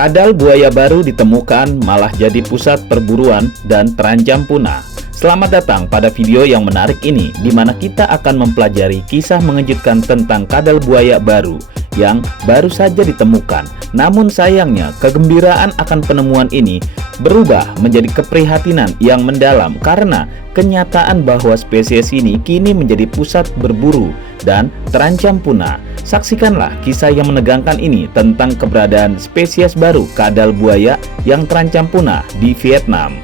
Kadal buaya baru ditemukan malah jadi pusat perburuan dan terancam punah. Selamat datang pada video yang menarik ini, di mana kita akan mempelajari kisah mengejutkan tentang kadal buaya baru yang baru saja ditemukan. Namun sayangnya, kegembiraan akan penemuan ini berubah menjadi keprihatinan yang mendalam karena kenyataan bahwa spesies ini kini menjadi pusat berburu dan terancam punah. Saksikanlah kisah yang menegangkan ini tentang keberadaan spesies baru kadal buaya yang terancam punah di Vietnam.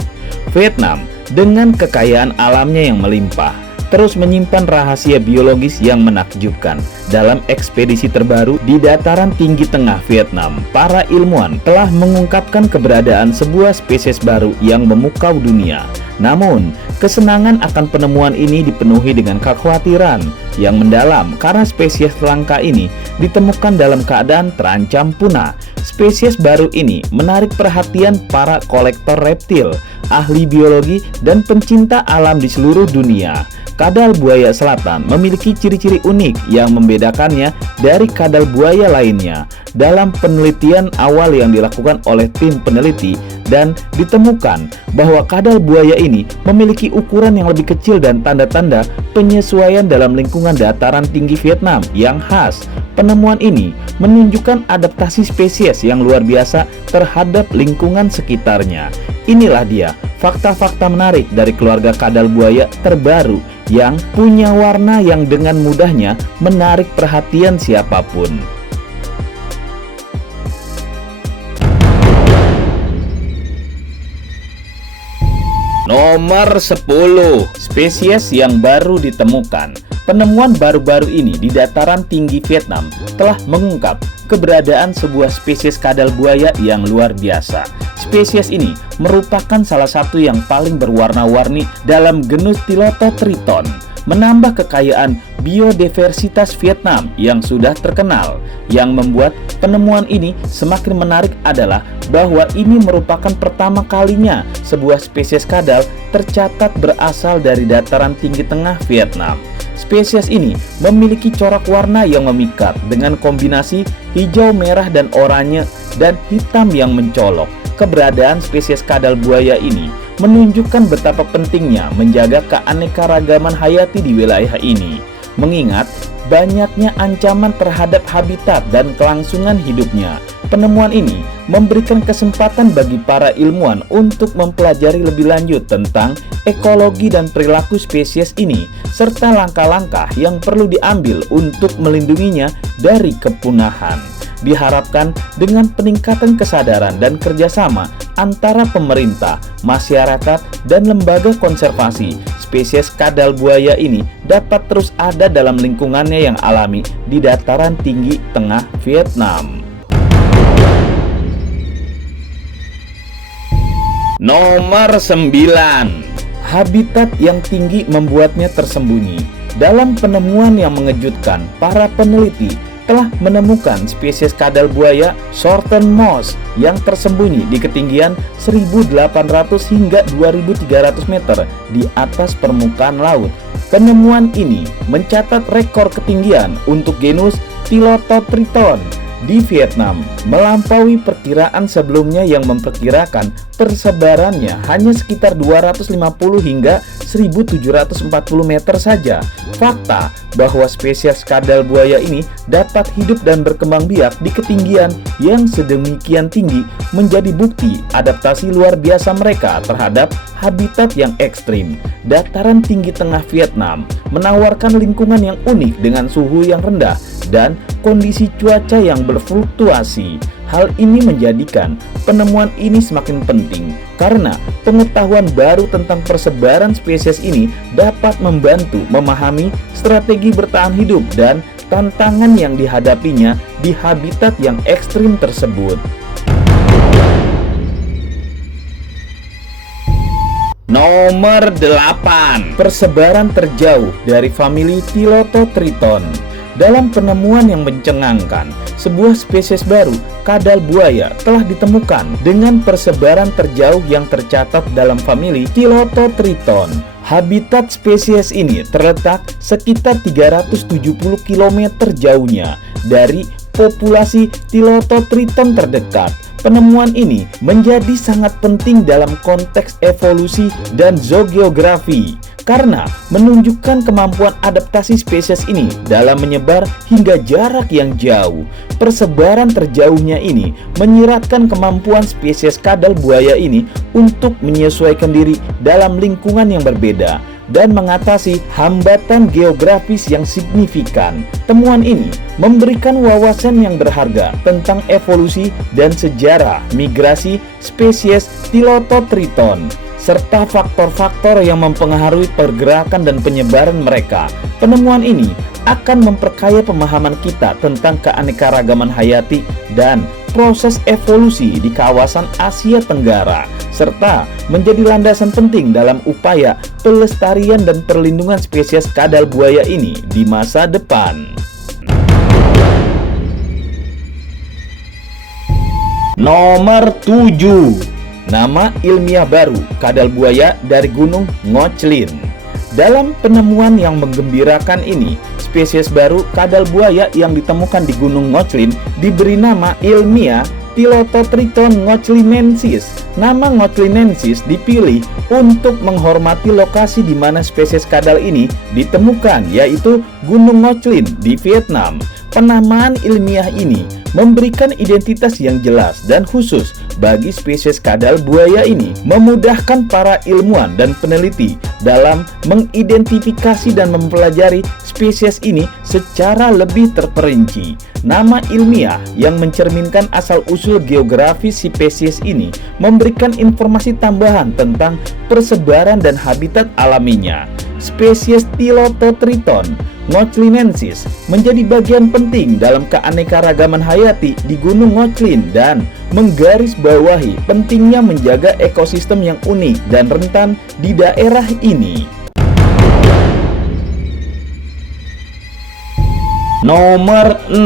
Vietnam dengan kekayaan alamnya yang melimpah terus menyimpan rahasia biologis yang menakjubkan. Dalam ekspedisi terbaru di dataran tinggi tengah Vietnam, para ilmuwan telah mengungkapkan keberadaan sebuah spesies baru yang memukau dunia. Namun, kesenangan akan penemuan ini dipenuhi dengan kekhawatiran yang mendalam karena spesies langka ini ditemukan dalam keadaan terancam punah. Spesies baru ini menarik perhatian para kolektor reptil, ahli biologi, dan pencinta alam di seluruh dunia. Kadal buaya selatan memiliki ciri-ciri unik yang membedakannya dari kadal buaya lainnya. Dalam penelitian awal yang dilakukan oleh tim peneliti, dan ditemukan bahwa kadal buaya ini memiliki ukuran yang lebih kecil dan tanda-tanda penyesuaian dalam lingkungan dataran tinggi Vietnam yang khas. Penemuan ini menunjukkan adaptasi spesies yang luar biasa terhadap lingkungan sekitarnya. Inilah dia fakta-fakta menarik dari keluarga kadal buaya terbaru yang punya warna yang dengan mudahnya menarik perhatian siapapun. Nomor 10, spesies yang baru ditemukan. Penemuan baru-baru ini di dataran tinggi Vietnam telah mengungkap keberadaan sebuah spesies kadal buaya yang luar biasa. Spesies ini merupakan salah satu yang paling berwarna-warni dalam genus Tylototriton, menambah kekayaan biodiversitas Vietnam yang sudah terkenal. Yang membuat penemuan ini semakin menarik adalah bahwa ini merupakan pertama kalinya sebuah spesies kadal tercatat berasal dari dataran tinggi tengah Vietnam. Spesies ini memiliki corak warna yang memikat dengan kombinasi hijau, merah, dan oranye dan hitam yang mencolok. Keberadaan spesies kadal buaya ini menunjukkan betapa pentingnya menjaga keanekaragaman hayati di wilayah ini, mengingat banyaknya ancaman terhadap habitat dan kelangsungan hidupnya. Penemuan ini memberikan kesempatan bagi para ilmuwan untuk mempelajari lebih lanjut tentang ekologi dan perilaku spesies ini, serta langkah-langkah yang perlu diambil untuk melindunginya dari kepunahan. Diharapkan dengan peningkatan kesadaran dan kerjasama antara pemerintah, masyarakat, dan lembaga konservasi, spesies kadal buaya ini dapat terus ada dalam lingkungannya yang alami di dataran tinggi tengah Vietnam. Nomor 9, habitat yang tinggi membuatnya tersembunyi. Dalam penemuan yang mengejutkan, para peneliti telah menemukan spesies kadal buaya Shorten Moss yang tersembunyi di ketinggian 1.800 hingga 2.300 meter di atas permukaan laut. Penemuan ini mencatat rekor ketinggian untuk genus Tylototriton di Vietnam, melampaui perkiraan sebelumnya yang memperkirakan persebarannya hanya sekitar 250 hingga 1.740 meter saja. Fakta bahwa spesies kadal buaya ini dapat hidup dan berkembang biak di ketinggian yang sedemikian tinggi menjadi bukti adaptasi luar biasa mereka terhadap habitat yang ekstrim. Dataran tinggi tengah Vietnam menawarkan lingkungan yang unik dengan suhu yang rendah dan kondisi cuaca yang berfluktuasi. Hal ini menjadikan penemuan ini semakin penting karena pengetahuan baru tentang persebaran spesies ini dapat membantu memahami strategi bertahan hidup dan tantangan yang dihadapinya di habitat yang ekstrim tersebut. Nomor 8, persebaran terjauh dari famili Tylototriton. Dalam penemuan yang mencengangkan, sebuah spesies baru kadal buaya telah ditemukan dengan persebaran terjauh yang tercatat dalam famili Tylototriton. Habitat spesies ini terletak sekitar 370 km jauhnya dari populasi Tylototriton terdekat. Penemuan ini menjadi sangat penting dalam konteks evolusi dan zoogeografi karena menunjukkan kemampuan adaptasi spesies ini dalam menyebar hingga jarak yang jauh. Persebaran terjauhnya ini menyiratkan kemampuan spesies kadal buaya ini untuk menyesuaikan diri dalam lingkungan yang berbeda dan mengatasi hambatan geografis yang signifikan. Temuan ini memberikan wawasan yang berharga tentang evolusi dan sejarah migrasi spesies Tylototriton serta faktor-faktor yang mempengaruhi pergerakan dan penyebaran mereka. Penemuan ini akan memperkaya pemahaman kita tentang keanekaragaman hayati dan proses evolusi di kawasan Asia Tenggara, serta menjadi landasan penting dalam upaya pelestarian dan perlindungan spesies kadal buaya ini di masa depan. Nomor 7. Nama ilmiah baru kadal buaya dari Gunung Ngoclin. Dalam penemuan yang menggembirakan ini, spesies baru kadal buaya yang ditemukan di Gunung Ngoclin diberi nama ilmiah Tylototriton ngoclinensis. Nama ngoclinensis dipilih untuk menghormati lokasi di mana spesies kadal ini ditemukan, yaitu Gunung Ngoclin di Vietnam. Penamaan ilmiah ini memberikan identitas yang jelas dan khusus bagi spesies kadal buaya ini, memudahkan para ilmuwan dan peneliti dalam mengidentifikasi dan mempelajari spesies ini secara lebih terperinci. Nama ilmiah yang mencerminkan asal-usul geografis spesies ini memberikan informasi tambahan tentang persebaran dan habitat alaminya. Spesies Tylototriton ngoclinensis menjadi bagian penting dalam keanekaragaman hayati di Gunung Ngoclin dan menggarisbawahi pentingnya menjaga ekosistem yang unik dan rentan di daerah ini. Nomor 6.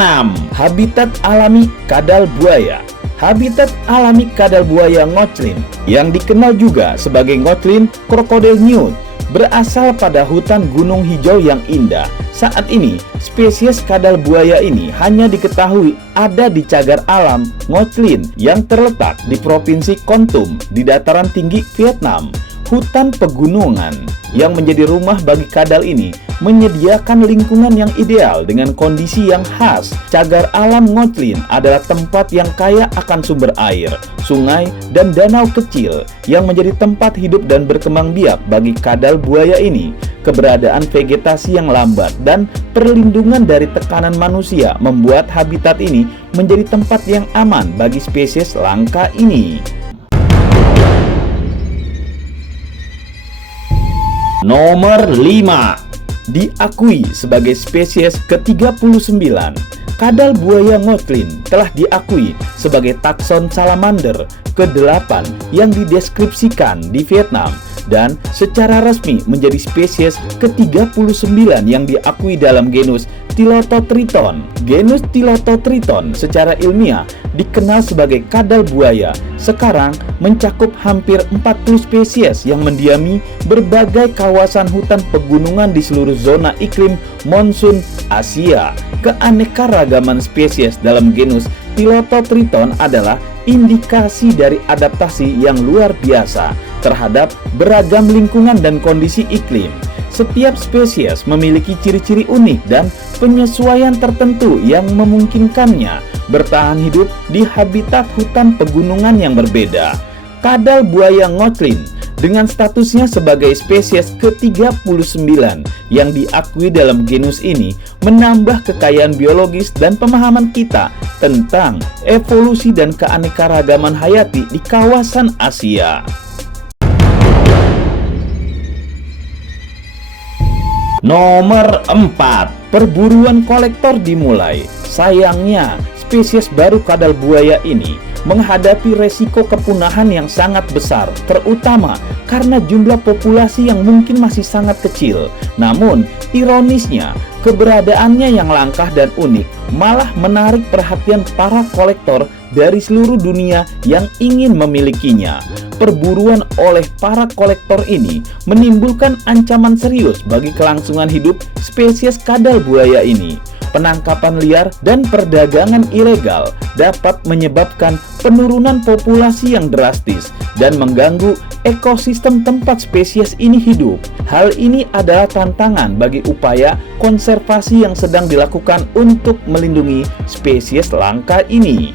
Habitat alami kadal buaya. Habitat alami kadal buaya Ngoclin yang dikenal juga sebagai Ngoclin Crocodile Nude berasal pada hutan gunung hijau yang indah. Saat ini, spesies kadal buaya ini hanya diketahui ada di cagar alam Ngoclin yang terletak di Provinsi Kon Tum di dataran tinggi Vietnam. Hutan pegunungan yang menjadi rumah bagi kadal ini menyediakan lingkungan yang ideal dengan kondisi yang khas. Cagar alam Ngoclin adalah tempat yang kaya akan sumber air, sungai, dan danau kecil yang menjadi tempat hidup dan berkembang biak bagi kadal buaya ini. Keberadaan vegetasi yang lambat dan perlindungan dari tekanan manusia membuat habitat ini menjadi tempat yang aman bagi spesies langka ini. Nomor 5. Diakui sebagai spesies ke-39, kadal buaya Ngoclin telah diakui sebagai takson salamander ke-8 yang dideskripsikan di Vietnam dan secara resmi menjadi spesies ke-39 yang diakui dalam genus Tylototriton. Genus Tylototriton secara ilmiah dikenal sebagai kadal buaya sekarang mencakup hampir 40 spesies yang mendiami berbagai kawasan hutan pegunungan di seluruh zona iklim monsun Asia. Keanekaragaman spesies dalam genus Tylototriton adalah indikasi dari adaptasi yang luar biasa terhadap beragam lingkungan dan kondisi iklim. Setiap spesies memiliki ciri-ciri unik dan penyesuaian tertentu yang memungkinkannya bertahan hidup di habitat hutan pegunungan yang berbeda. Kadal buaya Ngoclin dengan statusnya sebagai spesies ke-39 yang diakui dalam genus ini menambah kekayaan biologis dan pemahaman kita tentang evolusi dan keanekaragaman hayati di kawasan Asia. Nomor 4. Perburuan kolektor dimulai. Sayangnya, spesies baru kadal buaya ini menghadapi resiko kepunahan yang sangat besar, terutama karena jumlah populasi yang mungkin masih sangat kecil. Namun, ironisnya, keberadaannya yang langka dan unik malah menarik perhatian para kolektor dari seluruh dunia yang ingin memilikinya. Perburuan oleh para kolektor ini menimbulkan ancaman serius bagi kelangsungan hidup spesies kadal buaya ini. penangkapan liar, dan perdagangan ilegal dapat menyebabkan penurunan populasi yang drastis dan mengganggu ekosistem tempat spesies ini hidup. Hal ini adalah tantangan bagi upaya konservasi yang sedang dilakukan untuk melindungi spesies langka ini.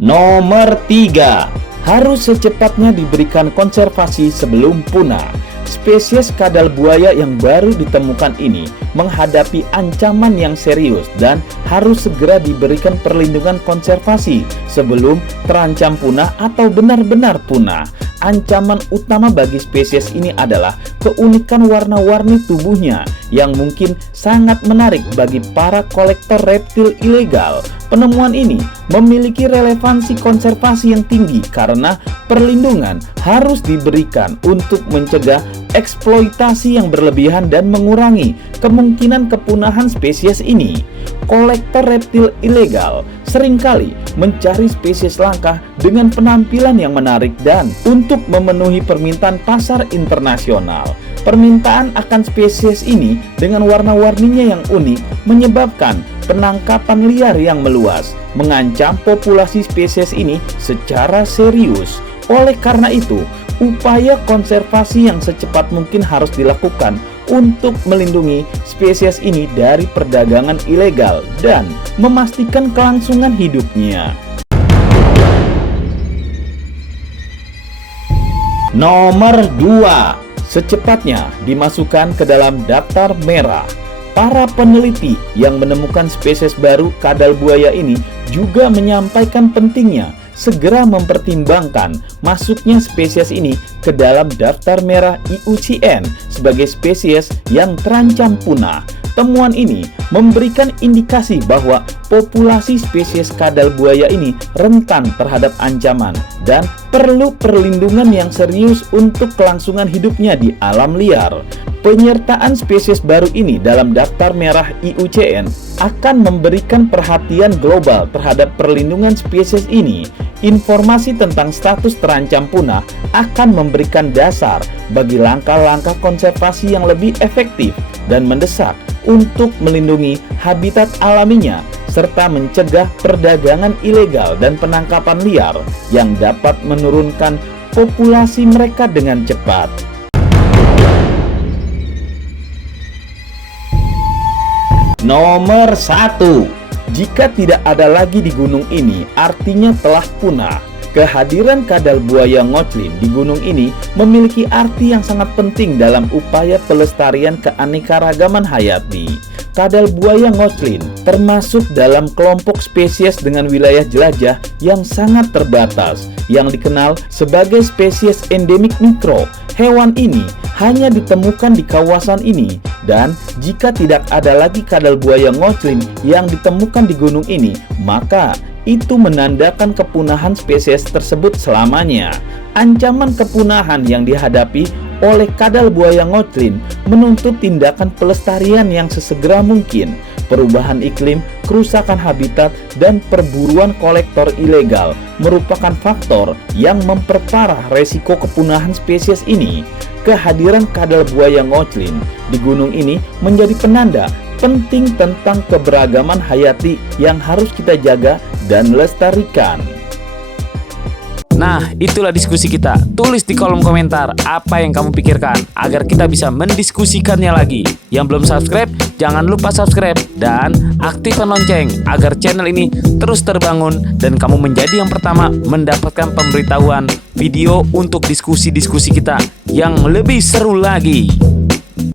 Nomor 3, harus secepatnya diberikan konservasi sebelum punah. Spesies kadal buaya yang baru ditemukan ini menghadapi ancaman yang serius dan harus segera diberikan perlindungan konservasi sebelum terancam punah atau benar-benar punah. Ancaman utama bagi spesies ini adalah keunikan warna-warni tubuhnya yang mungkin sangat menarik bagi para kolektor reptil ilegal. Penemuan ini memiliki relevansi konservasi yang tinggi karena perlindungan harus diberikan untuk mencegah eksploitasi yang berlebihan dan mengurangi kemungkinan kepunahan spesies ini. Kolektor reptil ilegal seringkali mencari spesies langka dengan penampilan yang menarik dan untuk memenuhi permintaan pasar internasional. Permintaan akan spesies ini dengan warna-warninya yang unik menyebabkan penangkapan liar yang meluas, mengancam populasi spesies ini secara serius. Oleh karena itu, upaya konservasi yang secepat mungkin harus dilakukan untuk melindungi spesies ini dari perdagangan ilegal dan memastikan kelangsungan hidupnya. Nomor 2, secepatnya dimasukkan ke dalam daftar merah. Para peneliti yang menemukan spesies baru kadal buaya ini juga menyampaikan pentingnya segera mempertimbangkan masuknya spesies ini ke dalam daftar merah IUCN sebagai spesies yang terancam punah. Temuan ini memberikan indikasi bahwa populasi spesies kadal buaya ini rentan terhadap ancaman dan perlu perlindungan yang serius untuk kelangsungan hidupnya di alam liar. Penyertaan spesies baru ini dalam daftar merah IUCN akan memberikan perhatian global terhadap perlindungan spesies ini. Informasi tentang status terancam punah akan memberikan dasar bagi langkah-langkah konservasi yang lebih efektif dan mendesak untuk melindungi habitat alaminya serta mencegah perdagangan ilegal dan penangkapan liar yang dapat menurunkan populasi mereka dengan cepat. Nomor 1, jika tidak ada lagi di gunung ini, artinya telah punah. Kehadiran kadal buaya ngoclin di gunung ini memiliki arti yang sangat penting dalam upaya pelestarian keanekaragaman hayati. Kadal buaya ngoclin termasuk dalam kelompok spesies dengan wilayah jelajah yang sangat terbatas, yang dikenal sebagai spesies endemik mikro. Hewan ini hanya ditemukan di kawasan ini, dan jika tidak ada lagi kadal buaya ngoclin yang ditemukan di gunung ini, maka itu menandakan kepunahan spesies tersebut selamanya. Ancaman kepunahan yang dihadapi oleh kadal buaya ngoclin menuntut tindakan pelestarian yang sesegera mungkin. Perubahan iklim, kerusakan habitat, dan perburuan kolektor ilegal merupakan faktor yang memperparah resiko kepunahan spesies ini. Kehadiran kadal buaya ngoclin di gunung ini menjadi penanda penting tentang keberagaman hayati yang harus kita jaga dan lestarikan. Nah, itulah diskusi kita. Tulis di kolom komentar apa yang kamu pikirkan agar kita bisa mendiskusikannya lagi. Yang belum subscribe, jangan lupa subscribe dan aktifkan lonceng agar channel ini terus terbangun dan kamu menjadi yang pertama mendapatkan pemberitahuan video untuk diskusi-diskusi kita yang lebih seru lagi.